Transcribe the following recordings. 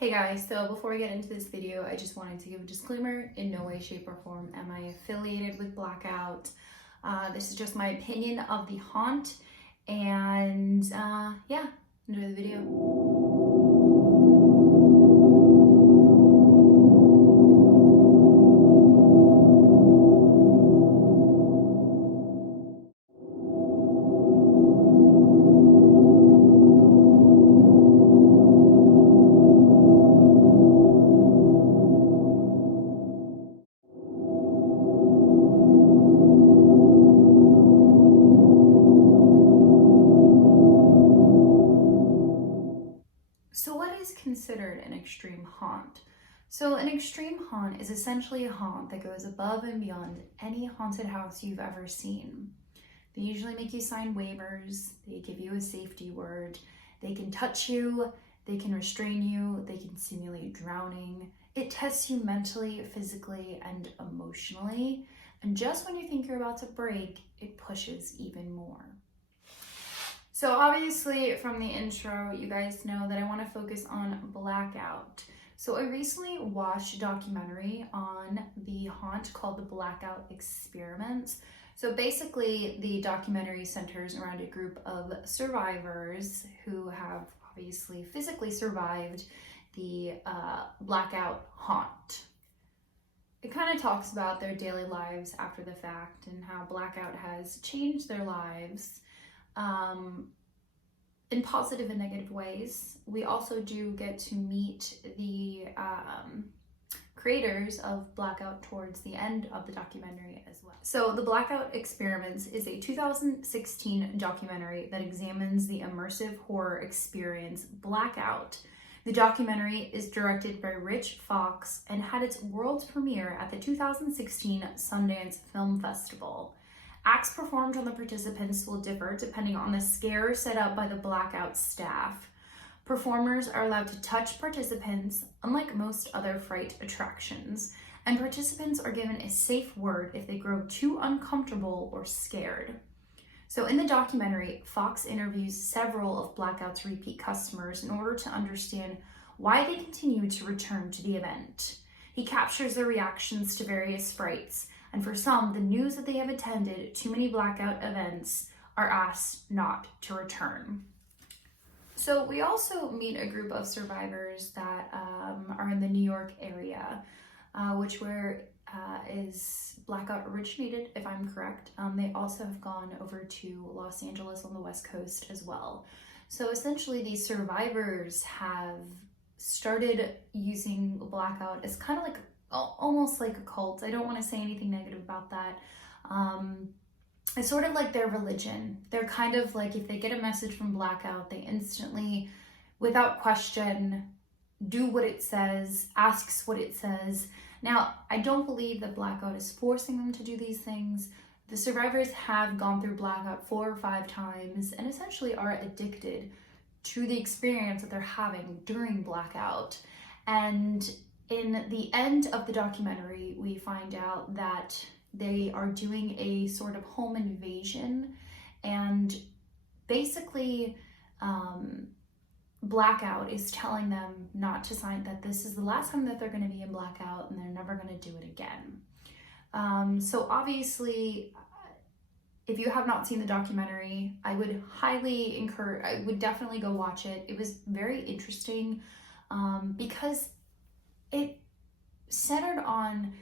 Hey guys, so before we get into this video, I just wanted to give a disclaimer. In no way, shape, or form am I affiliated with Blackout. This is just my opinion of the haunt, and yeah, enjoy the video. So what is considered an extreme haunt? So an extreme haunt is essentially a haunt that goes above and beyond any haunted house you've ever seen. They usually make you sign waivers, they give you a safety word, they can touch you, they can restrain you, they can simulate drowning. It tests you mentally, physically, and emotionally. And just when you think you're about to break, it pushes even more. So obviously from the intro, you guys know that I want to focus on Blackout. So I recently watched a documentary on the haunt called the Blackout Experiments. So basically the documentary centers around a group of survivors who have obviously physically survived the Blackout haunt. It kind of talks about their daily lives after the fact and how Blackout has changed their lives in positive and negative ways. We also do get to meet the creators of Blackout towards the end of the documentary as well. So the Blackout Experiments is a 2016 documentary that examines the immersive horror experience Blackout. The documentary is directed by Rich Fox and had its world premiere at the 2016 Sundance Film Festival. Acts performed on the participants will differ depending on the scare set up by the Blackout staff. Performers are allowed to touch participants, unlike most other fright attractions, and participants are given a safe word if they grow too uncomfortable or scared. So in the documentary, Fox interviews several of Blackout's repeat customers in order to understand why they continue to return to the event. He captures their reactions to various frights, and for some, the news that they have attended too many Blackout events are asked not to return. So we also meet a group of survivors that are in the New York area, which is Blackout originated, if I'm correct. They also have gone over to Los Angeles on the West Coast as well. So essentially these survivors have started using Blackout as kind of like almost like a cult. I don't want to say anything negative about that. It's sort of like their religion. They're kind of like, if they get a message from Blackout, they instantly, without question, do what it says, asks what it says. Now, I don't believe that Blackout is forcing them to do these things. The survivors have gone through Blackout 4 or 5 times and essentially are addicted to the experience that they're having during Blackout. And in the end of the documentary, we find out that they are doing a sort of home invasion, and basically Blackout is telling them not to sign, that this is the last time that they're going to be in Blackout and they're never going to do it again. So obviously, if you have not seen the documentary, I would highly encourage, I would definitely go watch it. It was very interesting because it centered on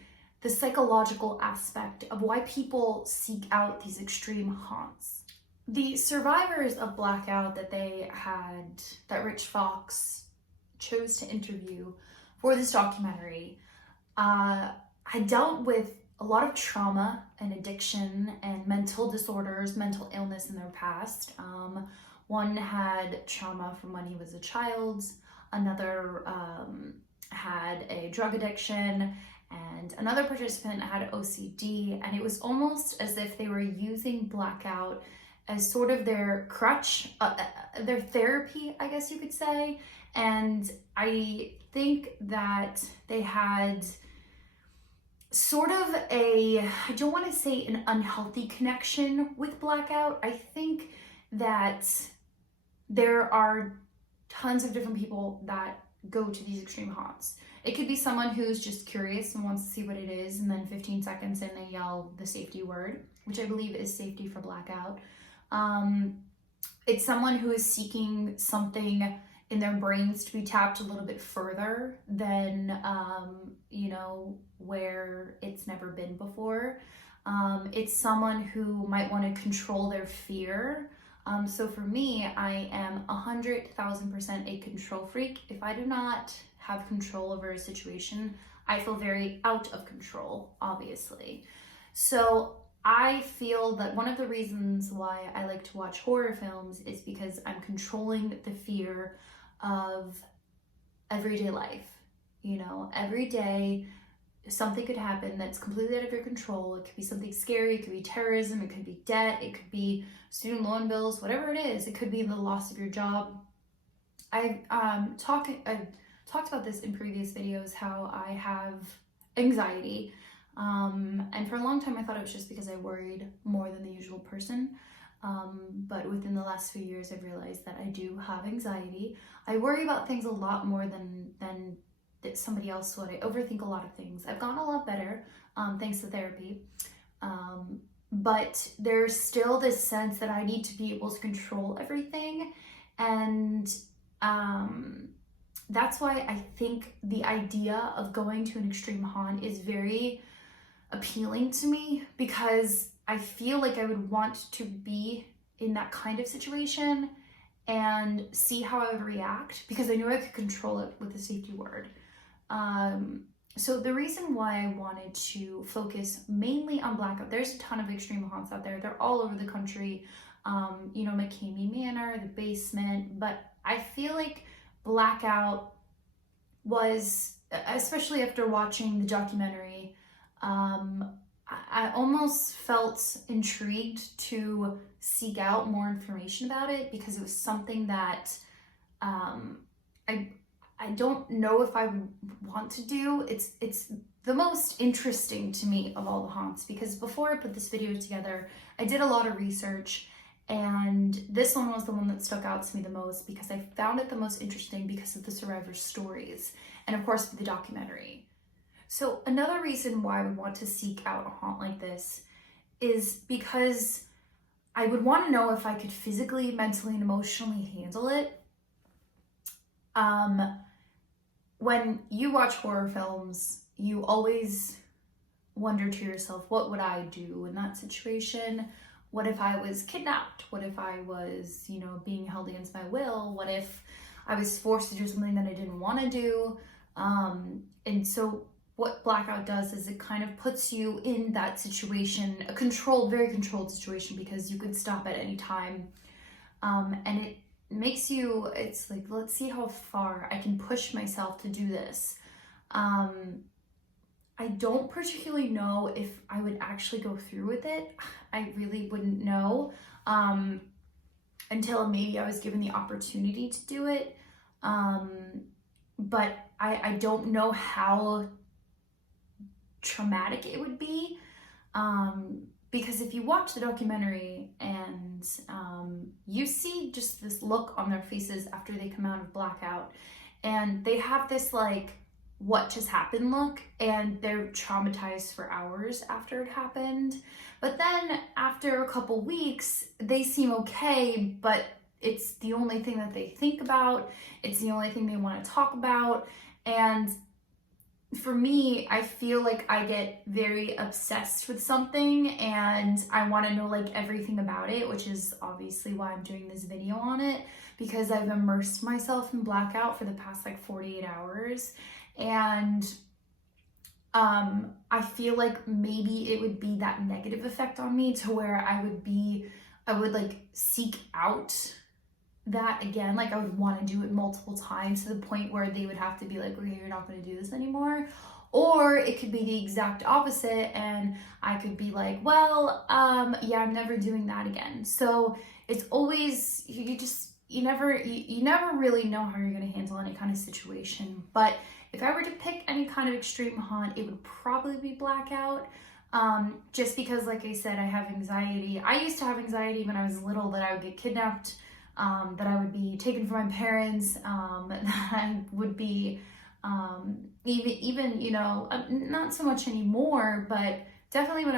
the psychological aspect of why people seek out these extreme haunts. The survivors of Blackout that Rich Fox chose to interview for this documentary, had dealt with a lot of trauma and addiction and mental disorders, mental illness in their past. One had trauma from when he was a child, another had a drug addiction, and another participant had OCD, and it was almost as if they were using Blackout as sort of their crutch, their therapy, I guess you could say. And I think that they had sort of I don't want to say an unhealthy connection with Blackout. I think that there are tons of different people that go to these extreme haunts. It could be someone who's just curious and wants to see what it is, and then 15 seconds in they yell the safety word, which I believe is safety for blackout. It's someone who is seeking something in their brains to be tapped a little bit further than, you know, where it's never been before. It's someone who might want to control their fear. So for me, I am 100,000% a control freak. If I do not have control over a situation, I feel very out of control, obviously. So I feel that one of the reasons why I like to watch horror films is because I'm controlling the fear of everyday life. You know, every day something could happen that's completely out of your control. It could be something scary, it could be terrorism, it could be debt, it could be student loan bills, whatever it is. It could be the loss of your job. I've talked about this in previous videos, how I have anxiety. And for a long time I thought it was just because I worried more than the usual person. But within the last few years I've realized that I do have anxiety. I worry about things a lot more than that somebody else would. I overthink a lot of things. I've gotten a lot better, thanks to therapy. But there's still this sense that I need to be able to control everything. And that's why I think the idea of going to an extreme haunt is very appealing to me, because I feel like I would want to be in that kind of situation and see how I would react, because I knew I could control it with the safety word. So the reason why I wanted to focus mainly on Blackout, there's a ton of extreme haunts out there. They're all over the country. You know, McCamey Manor, the basement, but I feel like Blackout was, especially after watching the documentary, I almost felt intrigued to seek out more information about it, because it was something that I don't know if I would want to do. It's the most interesting to me of all the haunts, because before I put this video together, I did a lot of research, and this one was the one that stuck out to me the most, because I found it the most interesting because of the survivors' stories, and of course the documentary. So another reason why I would want to seek out a haunt like this is because I would want to know if I could physically, mentally, and emotionally handle it. When you watch horror films, you always wonder to yourself, what would I do in that situation? What if I was kidnapped? What if I was, you know, being held against my will? What if I was forced to do something that I didn't want to do? And so what Blackout does is it kind of puts you in that situation, a controlled, very controlled situation, because you could stop at any time. And it makes you, it's like, let's see how far I can push myself to do this. I don't particularly know if I would actually go through with it. I really wouldn't know until maybe I was given the opportunity to do it. But I don't know how traumatic it would be, because if you watch the documentary and you see just this look on their faces after they come out of Blackout, and they have this like, what just happened look, and they're traumatized for hours after it happened. But then after a couple weeks, they seem okay, but it's the only thing that they think about. It's the only thing they want to talk about. And for me, I feel like I get very obsessed with something and I want to know like everything about it, which is obviously why I'm doing this video on it, because I've immersed myself in Blackout for the past like 48 hours. And I feel like maybe it would be that negative effect on me to where I would like seek out that again. Like I would want to do it multiple times to the point where they would have to be like, okay, you're not going to do this anymore. Or it could be the exact opposite and I could be like, well, yeah, I'm never doing that again. So it's always, you never really know how you're going to handle any kind of situation. But if I were to pick any kind of extreme haunt, it would probably be Blackout. Just because, like I said, I have anxiety. I used to have anxiety when I was little that I would get kidnapped. that I would be taken from my parents, that I would be, even, you know, not so much anymore, but definitely when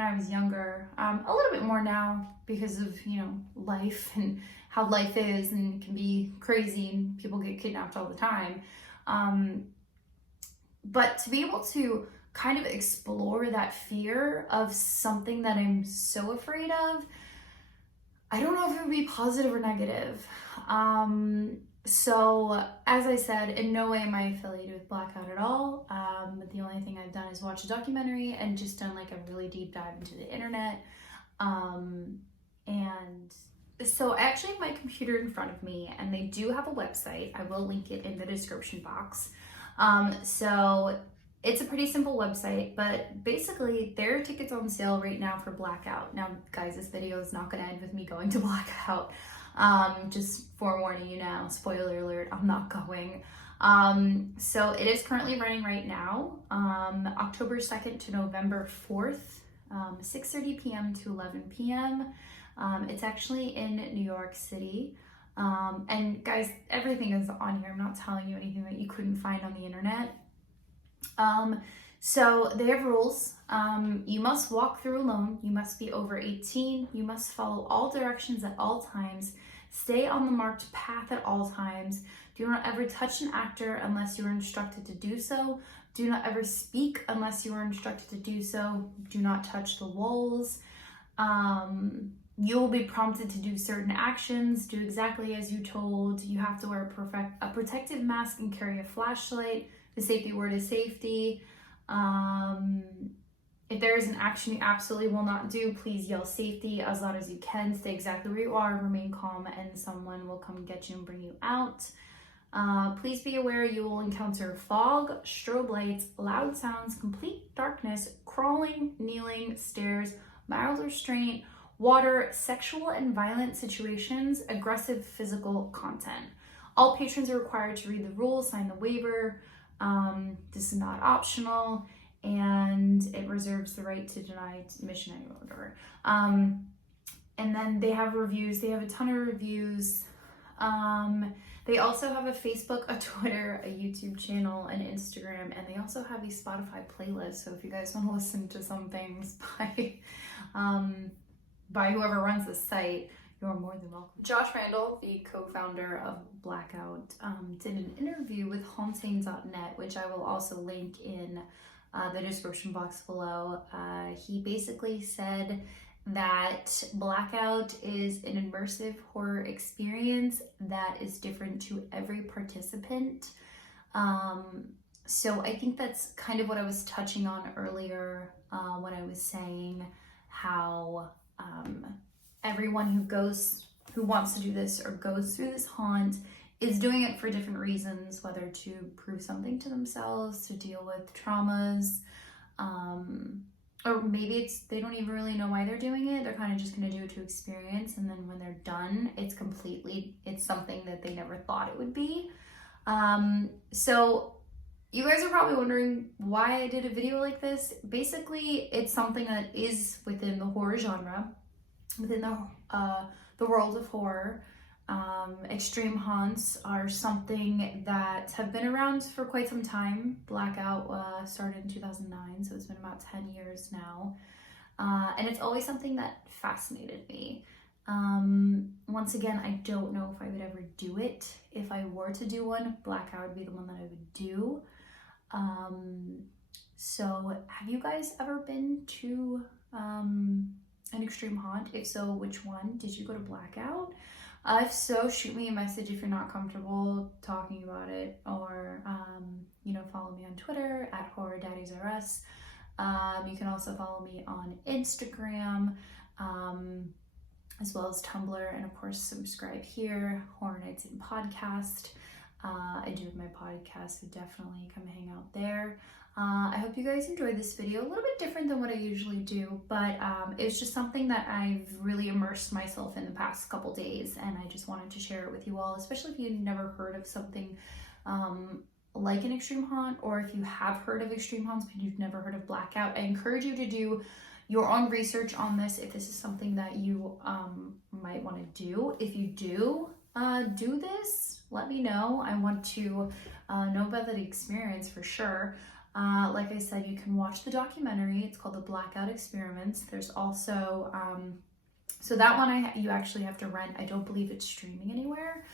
I was younger, a little bit more now because of, you know, life and how life is, and it can be crazy and people get kidnapped all the time. But to be able to kind of explore that fear of something that I'm so afraid of, I don't know if it would be positive or negative. So as I said, in no way am I affiliated with Blackout at all. But the only thing I've done is watch a documentary and just done like a really deep dive into the internet. And so I actually have my computer in front of me, and they do have a website. I will link it in the description box. So it's a pretty simple website, but basically there are tickets on sale right now for Blackout. Now, guys, this video is not going to end with me going to Blackout. Just forewarning you now, spoiler alert, I'm not going. So it is currently running right now, October 2nd to November 4th, 6:30 p.m. to 11 p.m. It's actually in New York City. And guys, everything is on here. I'm not telling you anything that you couldn't find on the internet. So they have rules. You must walk through alone. You must be over 18. You must follow all directions at all times. Stay on the marked path at all times. Do not ever touch an actor unless you are instructed to do so. Do not ever speak unless you are instructed to do so. Do not touch the walls. You will be prompted to do certain actions. Do exactly as you told. You have to wear a protective mask and carry a flashlight. The safety word is safety. If there is an action you absolutely will not do, please yell safety as loud as you can. Stay exactly where you are, remain calm, and someone will come get you and bring you out. Please be aware you will encounter fog, strobe lights, loud sounds, complete darkness, crawling, kneeling, stairs, mild restraint, water, sexual and violent situations, aggressive physical content. All patrons are required to read the rules, sign the waiver. This is not optional, and it reserves the right to deny admission anywhere, whatever. And then they have reviews. They have a ton of reviews. They also have a Facebook, a Twitter, a YouTube channel, an Instagram, and they also have a Spotify playlist. So if you guys want to listen to some things by whoever runs the site, you're more than welcome. Josh Randall, the co-founder of Blackout, did an interview with haunting.net, which I will also link in the description box below. He basically said that Blackout is an immersive horror experience that is different to every participant. So I think that's kind of what I was touching on earlier when I was saying how everyone who wants to do this or goes through this haunt is doing it for different reasons, whether to prove something to themselves, to deal with traumas, or maybe they don't even really know why they're doing it. They're kind of just going to do it to experience, and then when they're done, it's something that they never thought it would be. So you guys are probably wondering why I did a video like this. Basically, it's something that is within the horror genre, within the world of horror. Extreme haunts are something that have been around for quite some time. Blackout started in 2009, so it's been about 10 years now. And it's always something that fascinated me. Once again, I don't know if I would ever do it. If I were to do one, Blackout would be the one that I would do. So have you guys ever been to an extreme haunt? If so, which one? Did you go to Blackout? If so, shoot me a message if you're not comfortable talking about it, or follow me on Twitter at HorrorDaddiesRS. You can also follow me on Instagram, as well as Tumblr, and of course subscribe here, Horror Nights and Podcast. I do have my podcast, so definitely come hang out there. I hope you guys enjoyed this video. A little bit different than what I usually do, but it's just something that I've really immersed myself in the past couple days, and I just wanted to share it with you all, especially if you've never heard of something like an extreme haunt, or if you have heard of extreme haunts but you've never heard of Blackout. I encourage you to do your own research on this if this is something that you might want to do. If you do this, let me know. I want to know about the experience for sure. Like I said, you can watch the documentary. It's called the Blackout Experiments. There's also, so that one you actually have to rent. I don't believe it's streaming anywhere.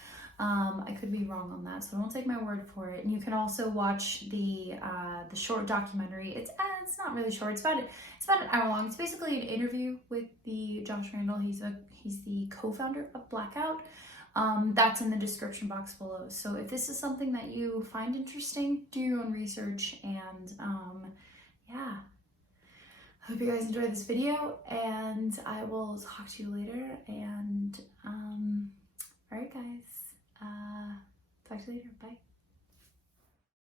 I could be wrong on that, so don't take my word for it. And you can also watch the short documentary. It's not really short. It's about an hour long. It's basically an interview with the Josh Randall. He's the co-founder of Blackout. That's in the description box below. So if this is something that you find interesting, do your own research, and yeah. Hope you guys enjoyed this video, and I will talk to you later. And all right, guys. Talk to you later. Bye.